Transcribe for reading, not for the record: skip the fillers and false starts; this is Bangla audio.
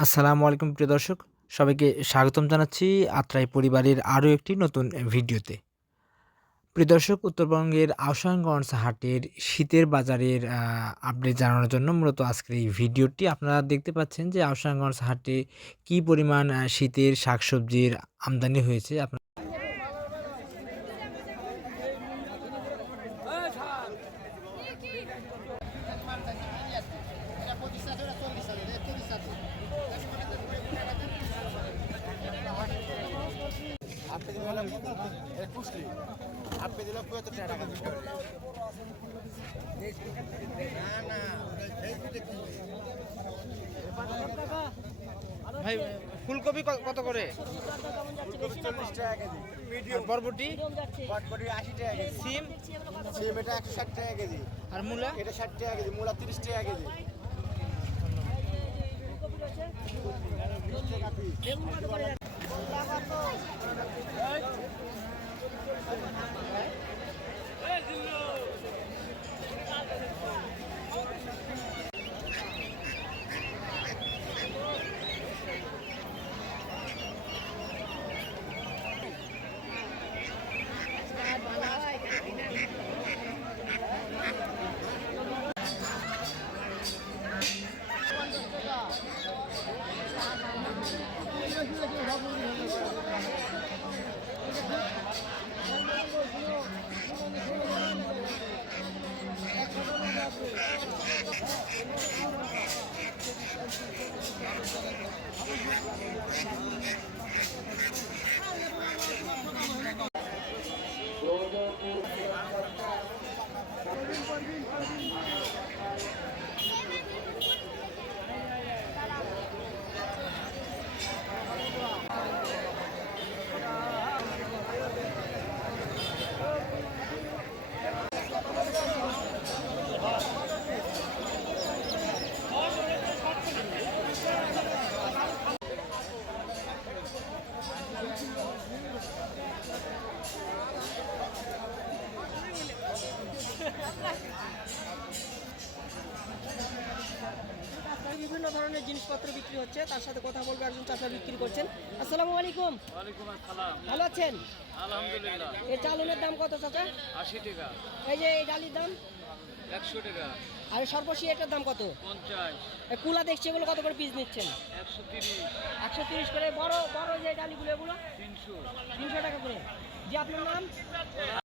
আসসালামু আলাইকুম প্রিয় দর্শক। সবাইকে স্বাগতম জানাচ্ছি আত্রাই পরিবারের আরও একটি নতুন ভিডিওতে। প্রিয় দর্শক, উত্তরবঙ্গের আহসানগঞ্জ হাটের শীতের বাজারের আপডেট জানানোর জন্য মূলত আজকের এই ভিডিওটি। আপনারা দেখতে পাচ্ছেন যে আহসানগঞ্জ হাটে কী পরিমাণ শীতের শাকসবজির আমদানি হয়েছে। ভাই ফুলকপি কত করে? ফুলকপি 40 টাকা কেজি, আর বরবটি? বটবটি 80 টাকা কেজি, সিম? সিম এটা 160 টাকা কেজি, আর মূলা? এটা 60 টাকা কেজি, মূলা 30 টাকা কেজি। বিভিন্ন ধরনের জিনিসপত্র বিক্রি হচ্ছে, তার সাথে কথা বলবো। একজন চাচা বিক্রি করছেন। আসসালামু আলাইকুম। ওয়ালাইকুম আসসালাম। ভালো আছেন? আলহামদুলিল্লাহ। এই চাউলের দাম কত চাচা? 80 টাকা, এই যে এই ডালির দাম? 100 টাকা, আর সর্বশী এটার দাম কত? 50, এই কুলা দেখছি, এগুলো কত করে পিস নিচ্ছেন? 130, 130 করে। বড় বড় যে ডালিগুলো, এগুলো 300। 300 টাকা করে। যে আপনার নাম?